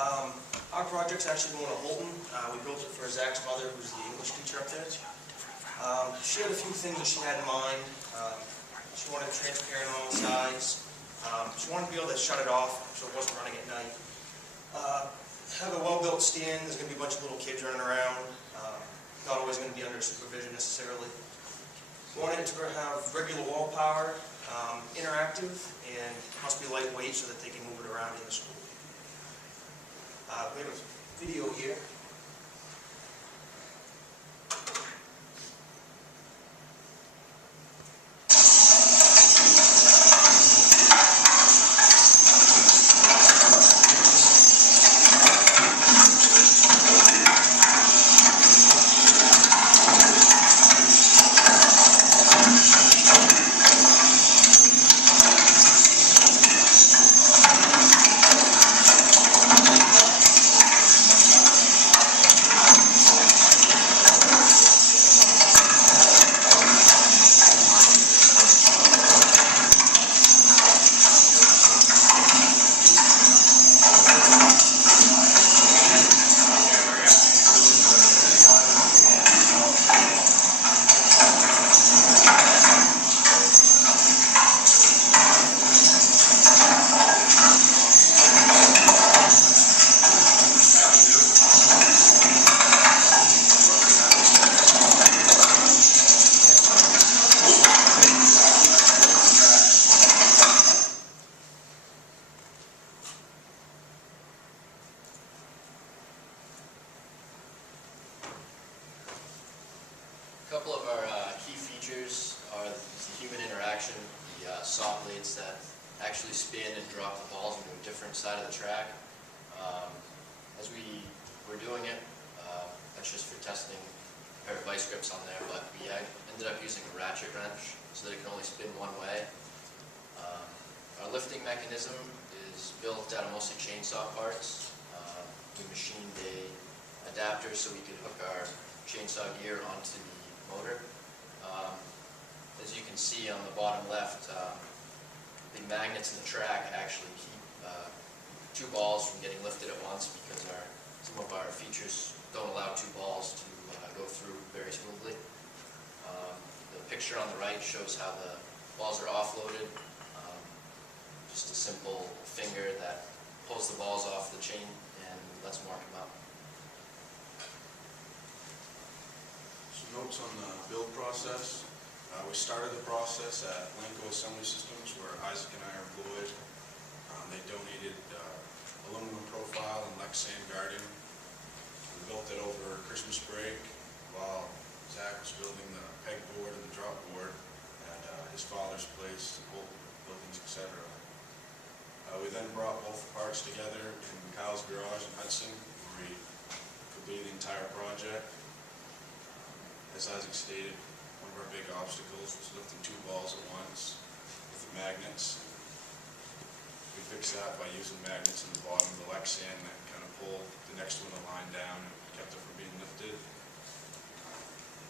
Our project's actually going to Holton. We built it for Zach's mother, who's the English teacher up there. She had a few things that she had in mind. She wanted transparent on all sides. She wanted to be able to shut it off so it wasn't running at night. Have a well-built stand. There's going to be a bunch of little kids running around. Not always going to be under supervision necessarily. We want it to have regular wall power, interactive, and must be lightweight so that they can move it around in the school. We have a video here. A couple of our key features are the human interaction, the saw blades that actually spin and drop the balls into a different side of the track. As we were doing it, that's just for testing a pair of vice grips on there, but we ended up using a ratchet wrench so that it can only spin one way. Our lifting mechanism is built out of mostly chainsaw parts. We machined a adapter so we could hook our chainsaw gear onto the motor. As you can see on the bottom left, the magnets in the track actually keep two balls from getting lifted at once because some of our features don't allow two balls to go through very smoothly. The picture on the right shows how the balls are offloaded. Just a simple finger that pulls the balls off the chain and lets more come out. Notes on the build process. We started the process at Lenco Assembly Systems where Isaac and I are employed. They donated aluminum profile and Lexan guarding. We built it over Christmas break while Zach was building the pegboard and the drop board at his father's place, bolt buildings, etc. We then brought both parts together in Kyle's garage in Hudson where we completed the entire project. As Isaac stated, one of our big obstacles was lifting two balls at once with the magnets. We fixed that by using magnets in the bottom of the Lexan that kind of pulled the next one a line down and kept it from being lifted.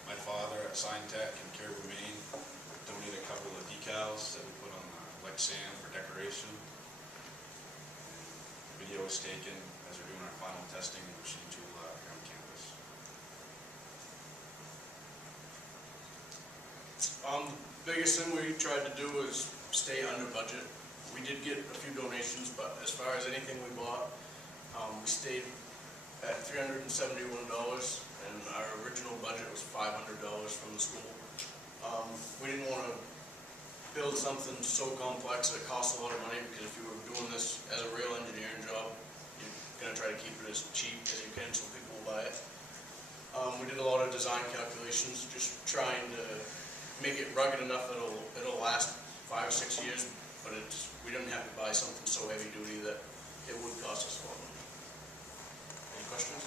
My father at Signtech in Caribou, Maine donated a couple of decals that we put on the Lexan for decoration. The video was taken as we're doing our final testing in the machine tool around campus. The biggest thing we tried to do was stay under budget. We did get a few donations, but as far as anything we bought, we stayed at $371, and our original budget was $500 from the school. We didn't want to build something so complex that it costs a lot of money, because if you were doing this as a real engineering job, you're going to try to keep it as cheap as you can so people will buy it. We did a lot of design calculations, just trying to make it rugged enough that it'll last 5 or 6 years, but we didn't have to buy something so heavy duty that it would cost us a lot of money. Any questions?